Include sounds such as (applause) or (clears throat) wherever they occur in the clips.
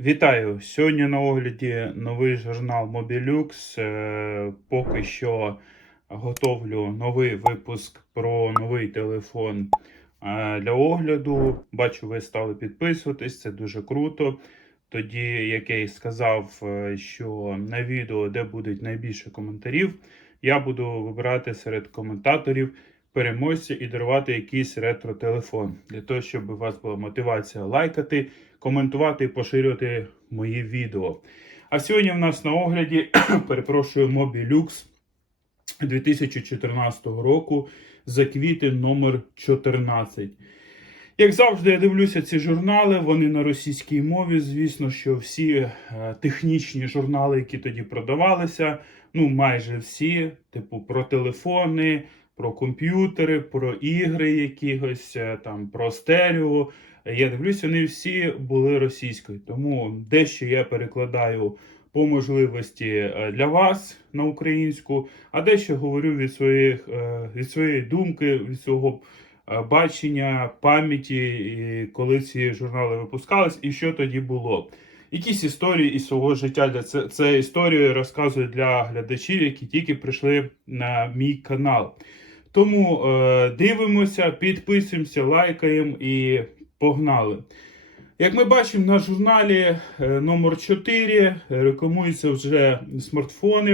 Вітаю! Сьогодні на огляді новий журнал Mobilux. Е, Поки що готовлю новий випуск про новий телефон е, для огляду. Бачу, ви стали підписуватись, це дуже круто. Тоді, як я і сказав, е, що на відео, де будуть найбільше коментарів, я буду вибирати серед коментаторів переможця і дарувати якийсь ретро-телефон для того, щоб у вас була мотивація лайкати, коментувати і поширювати мої відео. А сьогодні в нас на огляді, (clears throat) перепрошую, Mobilux 2014 року за квітень номер 14. Як завжди, я дивлюся ці журнали, вони на російській мові. Звісно, що всі е, технічні журнали, які тоді продавалися, ну майже всі, типу про телефони, про комп'ютери, про ігри якихось, е, там про стерео. Я дивлюся, вони всі були російською. Тому дещо я перекладаю по можливості е, для вас на українську, а дещо говорю від своїх е, від своєї думки, від свого бачення, пам'яті, коли ці журнали випускались, і що тоді було. Якісь історії із свого життя це, це історію розказую для глядачів, які тільки прийшли на мій канал. Тому е, дивимося, підписуємося, лайкаємо і погнали. Як ми бачимо на журналі е, номер 4 рекламуються вже смартфони.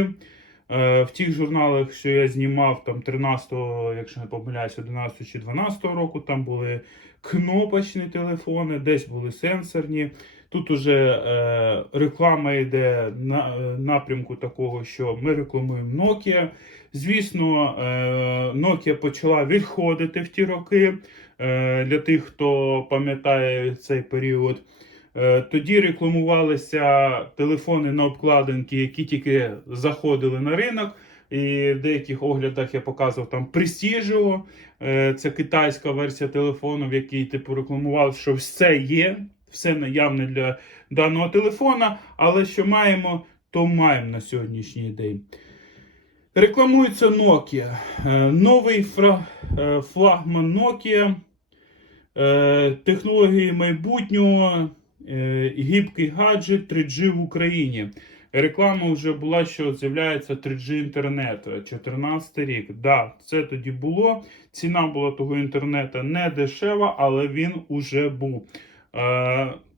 Е, В тих журналах, що я знімав там 13-го, якщо не помиляюсь, 11 чи 12 року, там були кнопочні телефони, десь були сенсорні. Тут уже е, реклама йде на е, напрямку такого, що ми рекламуємо Nokia. Звісно, е, Nokia почала відходити в ті роки. Е, для тих, хто пам'ятає цей період. Е, Тоді рекламувалися телефони на обкладинки, які тільки заходили на ринок. І в деяких оглядах я показував там Prestigio, це китайська версія телефону, в якій типу рекламував, що все є, все наявне для даного телефона, але що маємо, то маємо на сьогоднішній день. Рекламується Nokia. Е, Новий е, флагман Nokia. Е, Технології майбутнього, гібкий гаджет 3G в Україні. Реклама вже була, що з'являється 3G інтернет. 14 рік. Да, це тоді було. Ціна була того інтернету не дешева, але він уже був.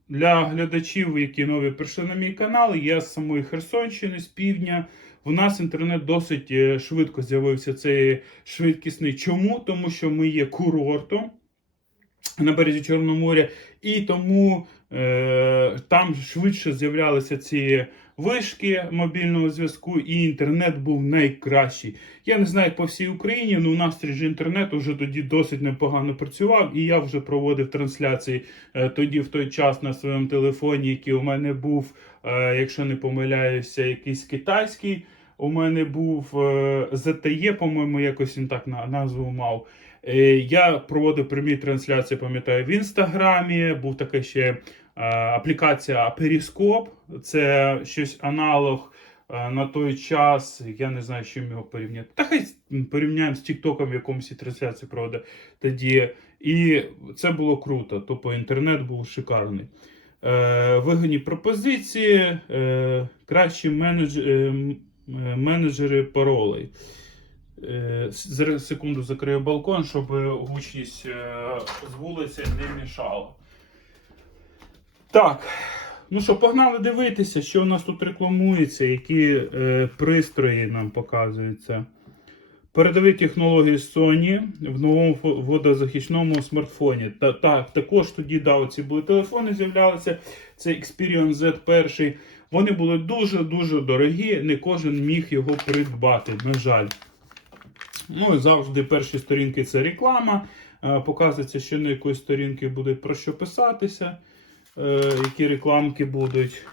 Для глядачів, які нові прийшли на мій канал, я з самої Херсонщини, з півдня. У нас інтернет досить е, швидко з'явився цей швидкісний. Чому? Тому що ми є курортом на березі Чорного моря, і тому е, там швидше з'являлися ці вишки мобільного зв'язку, і інтернет був найкращий. Я не знаю, як по всій Україні, але у нас 3G інтернет вже тоді досить непогано працював, і я вже проводив трансляції е, тоді в той час на своєму телефоні, який у мене був, е, якщо не помиляюся, якийсь китайський. У мене був е, ZTE, по-моєму, якось він так на назву мав. Е, Я проводив прямі трансляції, пам'ятаю, в інстаграмі. Був така ще е, аплікація Periscope. Це щось аналог е, на той час. Я не знаю, чим його порівняти. Та хай порівняємо з Тіктоком, в якомусь трансляції проводив тоді. І це було круто. Тобто інтернет був шикарний. Вигідні пропозиції, кращі менедж, менеджери паролей. Е, Зараз секунду закрию балкон, щоб гучність е, з вулиці не мішала. Так. Ну що, погнали дивитися, що у нас тут рекламується, які е, пристрої нам показуються. Передові технології Sony в новому водозахисному смартфоні. Та, так, також тоді да, оці були телефони, з'являлися. Це Experience Z1. Вони були дуже-дуже дорогі, не кожен міг його придбати, на жаль. Ну і завжди перші сторінки це реклама. Е, Показується, що на якоїсь сторінки буде про що писатися, е, які рекламки будуть.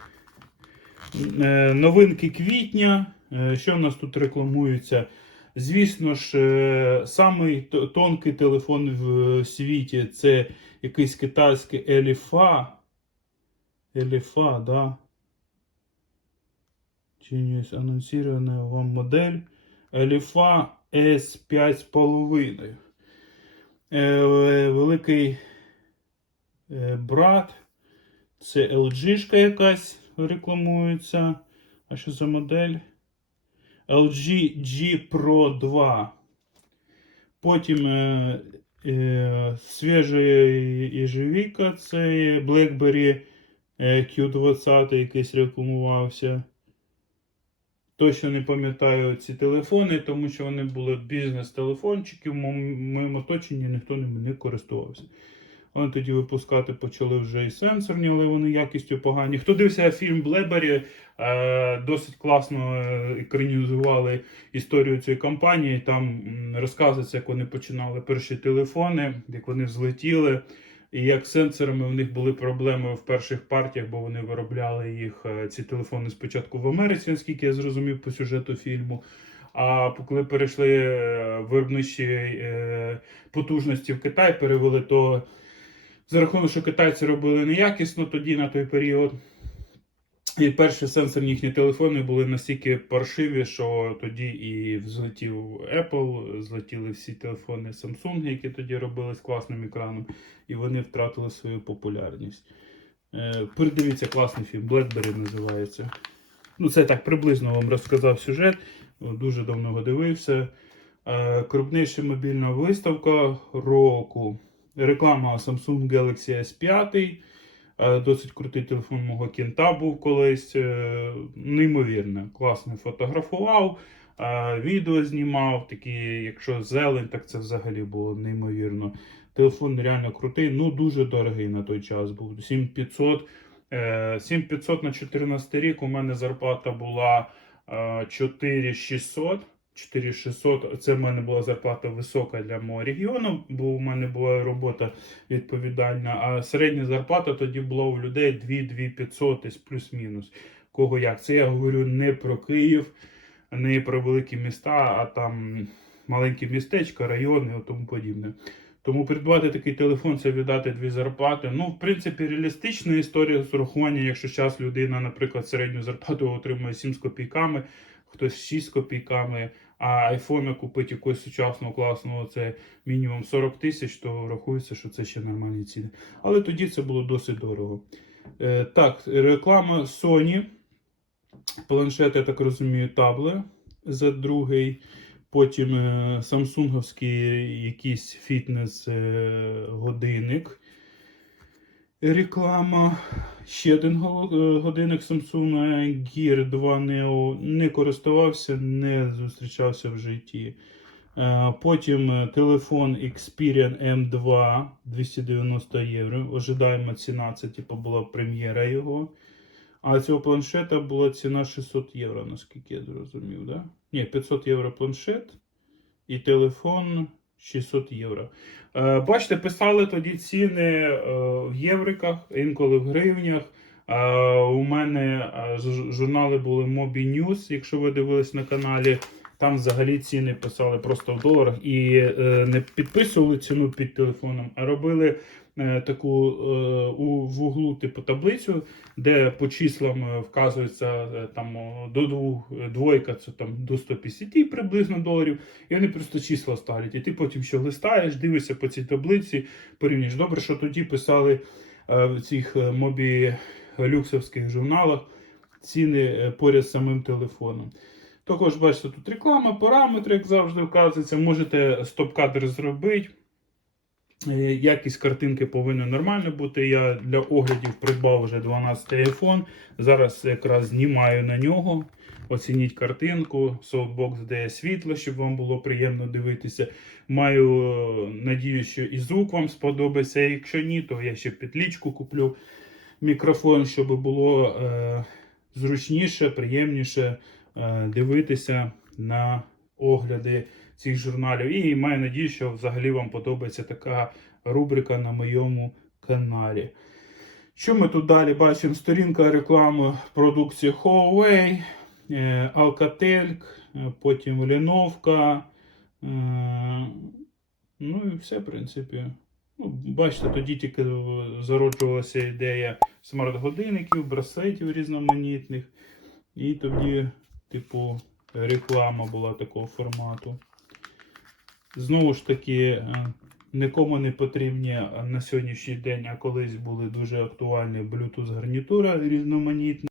Е, Новинки квітня. Що в нас тут рекламується? Звісно ж, самий тонкий телефон в світі це якийсь китайський Еліфа. Еліфа, да. Чи не анонсирована вам модель. Еліфа S5,5. Е, великий е, брат. Це LG якась рекламується. А що за модель? LG G Pro 2. Потім е, е, свіжа єжевіка, це BlackBerry е, Q20 якийсь рекламувався. Точно не пам'ятаю ці телефони, тому що вони були бізнес-телефончики, в моєму оточенні ніхто ними не користувався. Вони тоді випускати почали вже і сенсорні, але вони якістю погані. Хто дивився фільм Блебері, е, досить класно е, екранізували історію цієї компанії. Там розказується, як вони починали перші телефони, як вони взлетіли. І як сенсорами в них були проблеми в перших партіях, бо вони виробляли їх е, ці телефони спочатку в Америці, наскільки я зрозумів по сюжету фільму. А коли перейшли е, виробничі е, потужності в Китай, перевели то за рахунок, що китайці робили неякісно тоді на той період. І перші сенсорні їхні телефони були настільки паршиві, що тоді і взлетів Apple, злетіли всі телефони Samsung, які тоді робили з класним екраном, і вони втратили свою популярність. Е, передивіться класний фільм, Blackberry називається. Ну, це так приблизно вам розказав сюжет. Дуже давно його дивився. Е, крупніша мобільна виставка року. Реклама Samsung Galaxy S5. Е, Досить крутий телефон мого кінта був колись. е, Неймовірно, класно фотографував, е, відео знімав. Такі, якщо зелень, так це взагалі було неймовірно. Телефон реально крутий, ну дуже дорогий на той час був. 7500. Е, 7500 на 14 рік у мене зарплата була е, 4600. 4600, це в мене була зарплата висока для мого регіону, бо у мене була робота відповідальна. А середня зарплата тоді була у людей 2-2500, десь плюс-мінус. Кого як? Це я говорю не про Київ, не про великі міста, а там маленькі містечка, райони і тому подібне. Тому придбати такий телефон це віддати дві зарплати. Ну, в принципі, реалістична історія з урахуванням, якщо зараз людина, наприклад, середню зарплату отримує 7 з копійками, хтось 6 копійками, а айфона купити якогось сучасного класного це мінімум 40 тисяч, то рахується, що це ще нормальні ціни. Але тоді це було досить дорого. Е, так, реклама Sony. Планшет, я так розумію, табли за другий. Потім е, самсунговський якийсь фітнес-годинник. Реклама. Ще один е, годинник Samsung Gear 2 Neo. Не користувався, не зустрічався в житті. Е, Потім е, телефон Xperia M2 290 євро. Ожидаємо ціна, це типу була прем'єра його. А цього планшета була ціна 600 євро, наскільки я зрозумів, да? Ні, 500 євро планшет і телефон 600 євро. Е, бачите, писали тоді ціни е, в євриках, інколи в гривнях. Е, у мене журнали були Mobi News, якщо ви дивились на каналі. Там взагалі ціни писали просто в доларах і не підписували ціну під телефоном, а робили таку е, у, в углу типу таблицю, де по числам е, вказується е, там до двох, е, двойка, це там до 150 приблизно доларів, і вони просто числа ставлять. І ти потім ще листаєш, дивишся по цій таблиці, порівнюєш. Добре, що тоді писали е, в цих е, мобі люксовських журналах ціни е, поряд з самим телефоном. Також бачите, тут реклама, параметри, як завжди вказується. Можете стоп-кадр зробити. Е, Якість картинки повинна нормально бути. Я для оглядів придбав вже 12 iPhone. Зараз якраз знімаю на нього. Оцініть картинку. Софтбокс дає світло, щоб вам було приємно дивитися. Маю е, надію, що і звук вам сподобається. Якщо ні, то я ще підлічку куплю мікрофон, щоб було е, зручніше, приємніше е, дивитися на огляди цих журналів. І маю надію, що взагалі вам подобається така рубрика на моєму каналі. Що ми тут далі бачимо? Сторінка реклами продукції Huawei, е, Alcatel, е, потім Lenovo. е, Ну і все, в принципі. Ну, бачите, тоді тільки зароджувалася ідея смарт-годинників, браслетів різноманітних. І тоді, типу, реклама була такого формату. Знову ж таки, е, Нікому не потрібні на сьогоднішній день, а колись були дуже актуальні Bluetooth гарнітура різноманітні.